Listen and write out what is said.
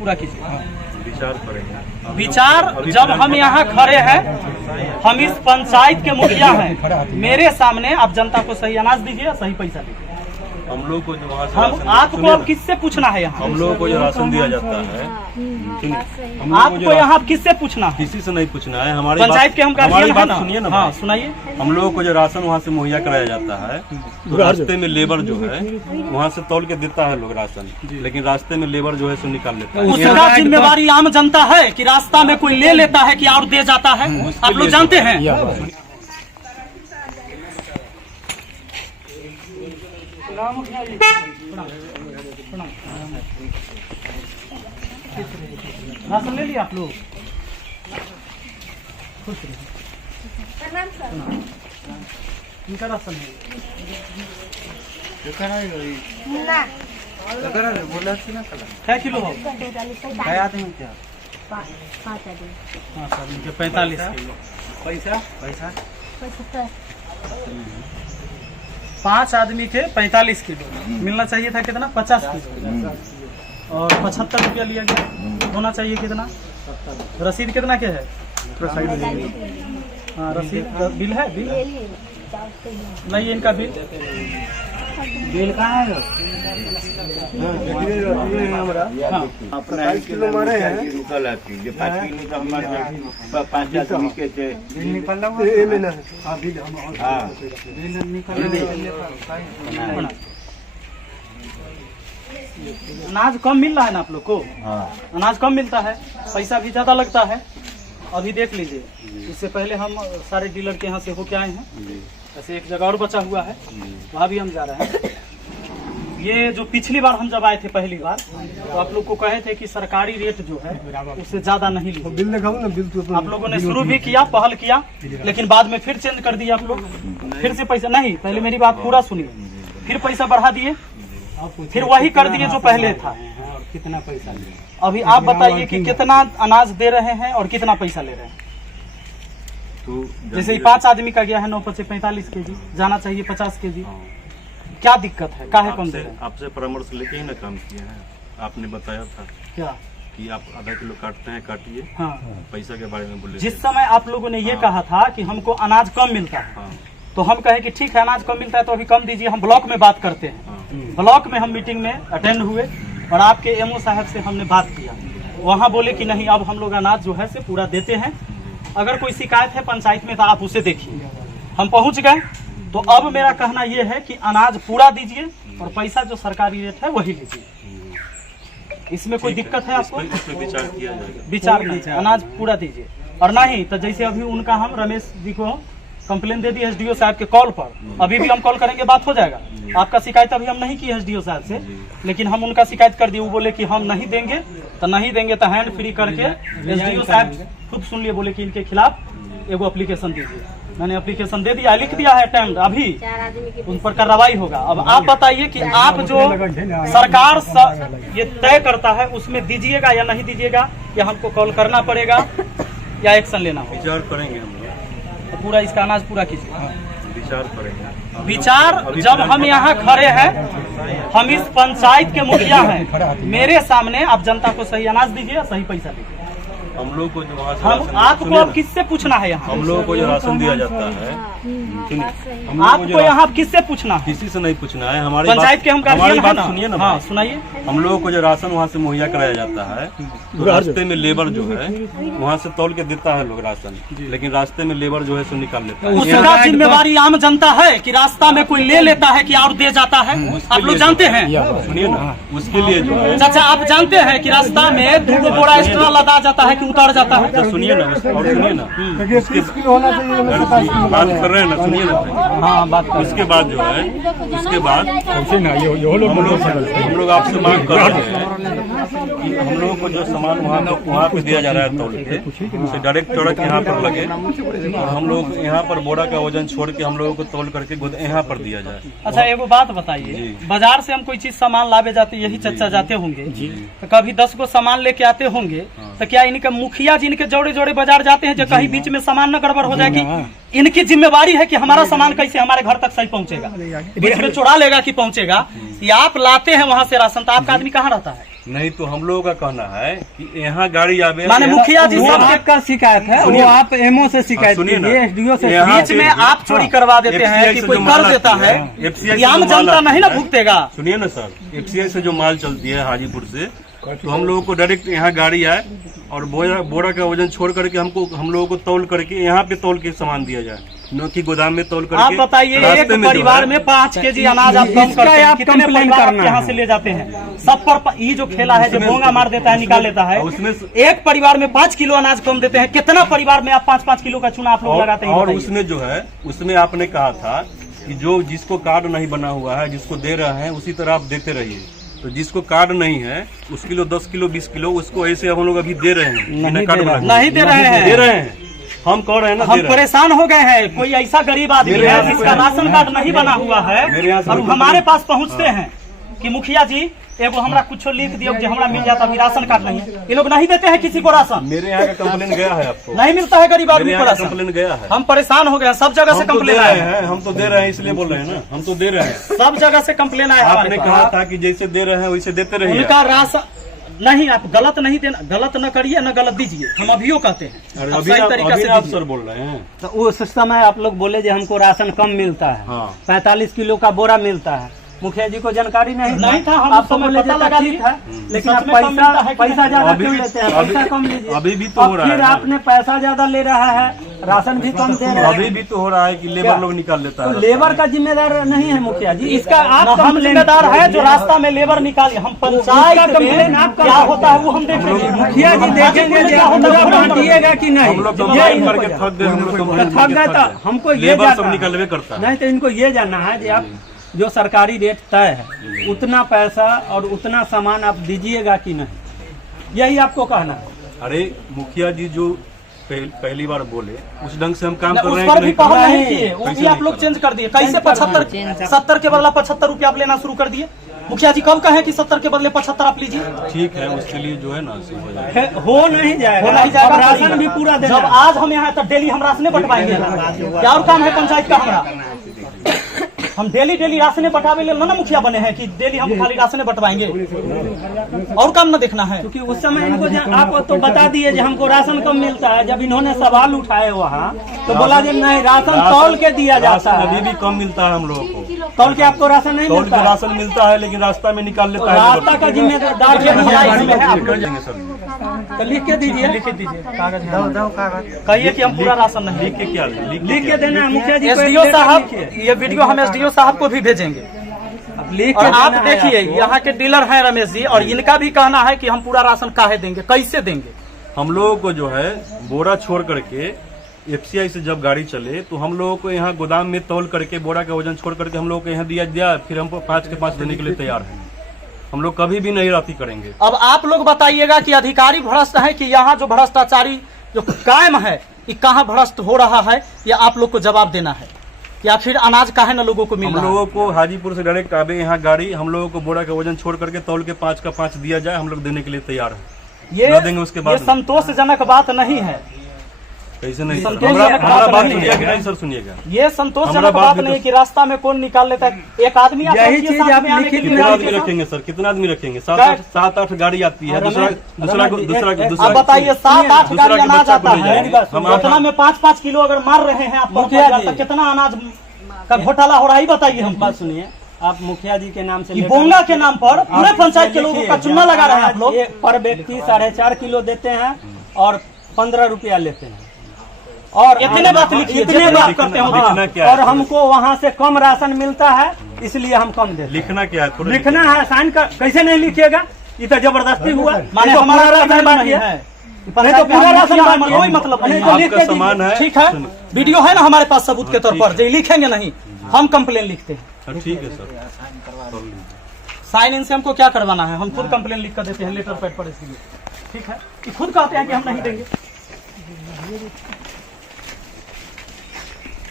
पूरा कीजिए। विचार करेंगे। विचार जब हम यहाँ खड़े हैं, हम इस पंचायत के मुखिया हैं, मेरे सामने आप जनता को सही अनाज दीजिए, सही पैसा दीजिए। हम लोग को जो वहाँ से हम आपको अब किससे पूछना है यहाँ? हम लोगों को जो राशन दिया जाता है, आपको यहाँ किससे पूछना है? किसी से नहीं पूछना है। हमारी पंचायत के हम गार्जियन हैं ना। सुनिए ना। हाँ सुनाइए। हम लोगों को जो राशन वहाँ से मुहैया कराया जाता है, तो रास्ते में लेबर जो है वहाँ से तौल के देता है लोग राशन, लेकिन रास्ते में लेबर जो है सो निकाल लेता है। उसका जिम्मेवारी आम जनता है कि रास्ता में कोई ले लेता है कि और दे जाता है? आप लोग जानते हैं। राशन ले लिया आप लोग? इनका राशन है। क्या किलो हो? 45 किलो। पैसा 5 आदमी के 45 किलो मिलना चाहिए था। कितना? 50 किलो। और 75 रुपया लिया गया। होना चाहिए कितना? रसीद कितना के है? हाँ रसीद बिल है। बिल नहीं है इनका बिल। बिल कहाँ है? हाँ 5 किलो मारे हैं। 5 किलो तो हमारे 5 आदमी के थे। अनाज कम मिल रहा है ना आप लोग को? अनाज कम मिलता है, पैसा भी ज्यादा लगता है। अभी देख लीजिए, इससे पहले हम सारे डीलर के यहाँ से होके आए हैं। ऐसे एक जगह और बचा हुआ है, वहाँ भी हम जा रहे हैं। ये जो पिछली बार हम जब आए थे पहली बार, तो आप लोग को कहे थे कि सरकारी रेट जो है उससे ज्यादा नहीं लीजिए। बिल दिखाओ ना। बिल तो आप लोगों ने शुरू भी किया, पहल किया, लेकिन बाद में फिर चेंज कर दिया आप लोग। फिर से पैसा नहीं, पहले मेरी बात पूरा सुनिए। फिर पैसा बढ़ा दिए, फिर वही कर दिए जो पहले था। कितना पैसा? अभी आप बताइए कि कितना अनाज दे रहे हैं और कितना पैसा ले रहे हैं? तो जैसे 5 आदमी का गया है 9 × 45 kg, जाना चाहिए 50 kg। क्या दिक्कत है? काहे कम दे रहे हैं? आपसे परामर्श लेके ही ना काम किया है। आपने बताया था क्या कि आप आधा किलो काटते हैं, काटिए। हाँ, पैसा के बारे में बोले। जिस समय आप लोगों ने ये कहा था कि हमको अनाज कम मिलता है, तो हम कहे कि ठीक है अनाज कम मिलता है तो अभी कम दीजिए, हम ब्लॉक में बात करते हैं। ब्लॉक में हम मीटिंग में अटेंड हुए और आपके एमओ साहब से हमने बात किया। वहाँ बोले कि नहीं, अब हम लोग अनाज जो है से पूरा देते हैं। अगर कोई शिकायत है पंचायत में तो आप उसे देखिए। हम पहुँच गए, तो अब मेरा कहना यह है कि अनाज पूरा दीजिए और पैसा जो सरकारी रेट है वही लीजिए। इसमें कोई दिक्कत है आपको? इसमें विचार किया जाएगा। विचार नहीं, अनाज पूरा दीजिए। और नहीं तो जैसे अभी उनका हम रमेश जी को कंप्लेन दे दी एसडीओ साहब के कॉल पर, अभी भी हम कॉल करेंगे, बात हो जाएगा। आपका शिकायत अभी हम नहीं की एसडीओ साहब से, लेकिन हम उनका शिकायत कर दिए। वो बोले कि हम नहीं देंगे तो हैंड फ्री करके एसडीओ साहब खुद सुन लिए, बोले कि इनके खिलाफ एगो एप्लीकेशन दीजिए। मैंने एप्लीकेशन दे दिया, लिख दिया है अटेम्प्ट, अभी उन पर कार्रवाई होगा। अब आप बताइए कि आप जो सरकार ये तय करता है उसमें दीजिएगा या नहीं दीजिएगा, या हमको कॉल करना पड़ेगा या एक्शन लेना होगा? विचार करेंगे हम लोग। तो पूरा इसका अनाज पूरा कीजिए। विचार करेंगे। विचार जब हम यहाँ खड़े हैं, हम इस पंचायत के मुखिया हैं, मेरे सामने आप जनता को सही अनाज दीजिए, सही पैसा दीजिए। हम लोग को जो वहाँ से हम आपको अब किससे पूछना है यहाँ? हम लोगों को जो राशन दिया जाता है, आपको यहाँ किससे पूछना है? किसी से नहीं पूछना है। हमारी पंचायत के हम गार्जियन हैं ना। सुनिए ना। हाँ सुनाइए। हम लोगों को जो राशन वहाँ से मुहैया कराया जाता है, तो रास्ते में लेबर जो है वहाँ से तौल के देता है लोग राशन, लेकिन रास्ते में लेबर जो है सो निकाल लेता है। उसका जिम्मेवारी आम जनता है कि रास्ता में कोई ले लेता है कि और दे जाता है? आप लोग जानते हैं। सुनिए ना, उसके लिए जो है चाचा आप जानते हैं कि रास्ता में 2 बोरा एक्स्ट्रा लदा जाता है कि उतर जाता है? सुनिए ना, और सुनिए ना, 30 किलो होना चाहिए। बात कर रहे हैं ना, सुनिए ना। हाँ बात कर। उसके बाद जो है, उसके बाद हम लोग आपसे मांग कर रहे हैं कि हम लोगों को जो सामान वहाँ पे दिया जा रहा है तौल के, उसे डायरेक्ट ट्रक यहाँ पर लगे और हम लोग यहाँ पर बोरा का वजन छोड़ के हम लोगों को तौल करके यहाँ पर दिया जाए। अच्छा एगो बात बताइए, बाजार से हम कोई चीज सामान लावे जाते, यही चर्चा जाते होंगे, तो कभी 10 गो सामान लेके आते होंगे, तो क्या इनके मुखिया जी इनके जोड़े जोड़े बाजार जाते हैं जो कहीं बीच में सामान न गड़बड़ हो जाए? कि इनकी जिम्मेवारी है कि हमारा सामान कैसे हमारे घर तक सही पहुंचेगा? बीच में चुरा लेगा कि पहुंचेगा? या आप लाते हैं वहां से राशन, तो आपका आदमी कहाँ रहता है? नहीं तो हम लोगों का कहना है कि यहाँ गाड़ी आवे, माने मुखिया जी वो सब आपका शिकायत है, वो आप एमओ से शिकायत सुनिए ना, कीजिए, एसडीओ से। यहाँ बीच में आप चोरी करवा देते हैं FCI कि से कोई जो कर माल देता आती है, FCI से आम जो माल जनता आती नहीं ना है, भुगतेगा। सुनिए ना सर, FCI से जो माल चलती है हाजीपुर से, तो हम लोगों को डायरेक्ट यहाँ गाड़ी आए और बोरा का वजन छोड़ करके हम लोगों को तौल करके यहाँ पे तौल के सामान दिया जाए, न कि गोदाम में तौल करके। आप बताइए, एक रास्ते में जो परिवार है, में 5 केजी अनाज आप कम इसका करते हैं, आप कितने कंप्लेन परिवार करना आपके यहाँ है। से ले जाते हैं? सब पर ये जो खेला है, जो बोंगा मार देता है, निकाल लेता है, उसमें एक परिवार में 5 किलो अनाज कम देते हैं, कितना परिवार में आप 5-5 किलो का चूना आप लोग लगाते हैं? और बताइए। उसमें जो है, उसमें आपने कहा था कि जो जिसको कार्ड नहीं बना हुआ है, जिसको दे रहे हैं उसी तरह आप देते रहिए। तो जिसको कार्ड नहीं है उस किलो 10 किलो 20 किलो उसको ऐसे हम लोग अभी दे रहे हैं, बिना कार्ड बना हुए। नहीं दे रहे हैं, दे रहे हैं, हम कह रहे हैं ना, हम दे रहे हैं। परेशान हो गए हैं। कोई ऐसा गरीब आदमी मेरे है यहाँ से जिसका कोई- राशन कार्ड नहीं बना हुआ है मेरे यहाँ से और कोई- हमारे पास पहुँचते हैं कि मुखिया जी एगो हमरा कुछ लिख दियो कि हमरा मिल जाता, अभी राशन कार्ड नहीं है। ये लोग नहीं देते हैं किसी को राशन, मेरे यहाँ का कंप्लेन गया है आपको? नहीं मिलता है गरीब मेरे आदमी को यहाँ का राशन। कंप्लेन गया है। हम परेशान हो गए हैं, सब जगह से हम तो दे कंप्लेन रहे आए हैं, हैं, हम तो दे रहे हैं, इसलिए बोल रहे हैं ना, हम तो दे रहे हैं। सब जगह से कंप्लेन आया आपने हमारे कहा पास। था कि जैसे दे रहे हैं वैसे देते रहिए। उनका राशन नहीं, आप गलत नहीं देना, गलत न करिए न गलत दीजिए, हम अभियो कहते हैं। अरे आप अभी सही आप- तरीका अभी से आप दीजिए। सर बोल रहे हैं। तो उस समय आप लोग बोले जो हमको राशन कम मिलता है, हाँ। 45 किलो का बोरा मिलता है। मुखिया जी को जानकारी नहीं था, हम आपको समय बोले पता जो लगा ठीक लिए। है, लेकिन सच आप में कम मिलता है कि पैसा नहीं? ज्यादा अभी क्यों भी- लेते हैं? अभी- पैसा कम लीजिए। अभी भी तो अब हो रहा फिर है। आपने पैसा ज्यादा ले रहा है, राशन भी कम दे रहे अभी हैं, भी तो हो रहा है कि लेबर लोग निकाल लेता तो है। लेबर का जिम्मेदार नहीं है मुखिया जी, इसका आप हम कंप्लेन जिम्मेदार है जो रास्ता में लेबर निकालिए। हम पंचायत उसका में कंप्लेन आप क्या करो। होता है वो हम देखेंगे। मुखिया जी देखेंगे क्या होता है पूरा बांटिएगा कि नहीं, हम लोग ये कंप्लेन इनको करके थक गए, हम लोग कंप्लेन थक गए करके तो हमको ये लेबर जानना सब है। निकलवे करता है। नहीं तो इनको ये जानना है कि आप जो सरकारी रेट तय है उतना पैसा और उतना सामान आप दीजिएगा कि नहीं, यही आपको कहना है। अरे मुखिया जी जो पहली बार बोले उस ढंग से हम काम कर उस रहे हैं पर कि भी नहीं पहल कर रहे नहीं हैं? किए, वो कैसे भी आप नहीं लोग कर चेंज कर दिए। कैसे चेंज कर 75 70 के बदला 75 रुपया आप लेना शुरू कर दिए? मुखिया जी कब कहे कि 70 के बदले 75 आप लीजिए? ठीक है, उसके लिए जो है ना सही हो जाएगा। हो नहीं जाएगा, हो नहीं जाएगा, अब राशन भी पूरा देना जब है। आज हम यहाँ तो डेली हम राशने बंटवाएंगे। क्या और काम है पंचायत का हमारा? हम डेली राशने बंटावे ले ना मुखिया बने हैं कि डेली हम खाली राशने बंटवाएंगे, और काम न देखना है। क्योंकि उस समय इनको आप तो बता दिए कि हमको राशन कम मिलता है। जब इन्होंने सवाल उठाए वहाँ तो बोला जी नहीं, राशन तौल के दिया जाता राशन अभी है। भी कम मिलता है हम लोगों को। तौल के आपको राशन नहीं तौल मिलता के है। राशन मिलता है लेकिन रास्ता में निकाल लेता है। रास्ता का जिम्मेदार देखिए, मुखिया इसमें है, आप लोग देंगे सर, तो लिख के दीजिए, लिख दीजिए कागज है। कहिए कि हम पूरा राशन नहीं। लिख के क्या लिख के देना है मुखिया जी को। एक एसडीओ लेटर साहब, लिखिए। ये वीडियो हम एसडीओ साहब को भी भेजेंगे। अब लिख और के आप देना है देखिए, आपको। यहाँ के डीलर हैं रमेश जी, और इनका भी कहना है कि हम पूरा राशन काहे देंगे, कैसे देंगे? हम लोगों को जो है बोरा छोड़ करके FCI से जब गाड़ी चले तो हम लोगों को यहाँ गोदाम में तौल करके बोरा का वजन छोड़ करके हम लोगों को यहाँ दिया, फिर हमको 5 के 5 देने के लिए तैयार हैं। हम लोग कभी भी नहीं राती करेंगे। अब आप लोग बताइएगा कि अधिकारी भ्रष्ट है कि यहाँ जो भ्रष्टाचारी जो कायम है कि कहाँ भ्रष्ट हो रहा है, या आप लोग को जवाब देना है, या फिर अनाज काहे न लोगों को मिल हम रहा है? लोगों को हाजीपुर से डायरेक्ट आवे यहाँ गाड़ी, हम लोगों को बोरा का वजन छोड़ करके तौल के 5 का 5 दिया जाए, हम लोग देने के लिए तैयार हैं। न देंगे उसके बाद ये संतोषजनक बात नहीं है। कैसे नहीं सर? संतोषजनक हमारा बात बात नहीं सुनिएगा है। कि नहीं सर? सुनिएगा, ये संतोषजनक हमारा बात बात भी नहीं तो- कि रास्ता में कौन निकाल लेता है। एक आदमी आता है यही कि चीज साथ आप में आने के लिखित लिए में कितना गाड़ी आदमी के साथ- रखेंगे सर? कितना आदमी रखेंगे? क्या? 7-8 गाड़ी आती है। दूसरा रमेश जी, अब बताइए 7-8 दूसरा गाड़ी के अनाज बच्चा को आता ले है, जाएंगे। हम उतना में 5-5 किलो अगर मार रहे हैं आप मुखिया तो जी। कितना अनाज का घोटाला हो रहा है, बताइए हम। बात सुनिए, आप मुखिया जी के नाम से कि लेटर बोंगा के नाम पर पूरे आप पंचायत के लिखिए, लोगों का चुना लगा रहे हैं आप लोग। ये पर व्यक्ति 4.5 किलो देते हैं और 15 रुपया लेते हैं। और इतने बात लिखिए, इतने जितने बात बात करते हो। लिखना क्या है? और हमको वहाँ से कम राशन मिलता है, इसलिए हम कम देते हैं। लिखना क्या है? थोड़ा लिखना है, साइन कर, कैसे नहीं लिखिएगा? ये तो जबरदस्ती हुआ। माने ये तो हमारा पूरा राशन राशन नहीं बांटिए। है, नहीं तो पूरा राशन बांटिए। कोई मतलब नहीं नहीं तो है। लिख आपका के सामान है। ठीक है, वीडियो है ना हमारे पास सबूत के तौर पर, जो लिखेंगे नहीं, हम कंप्लेन लिखते हैं। हाँ, ठीक है सर। साइन इन से हमको क्या करवाना है? हम खुद कंप्लेन लिख कर देते हैं लेटर पैड पर, इसलिए ठीक है कि खुद कहते हैं कि हम नहीं देंगे।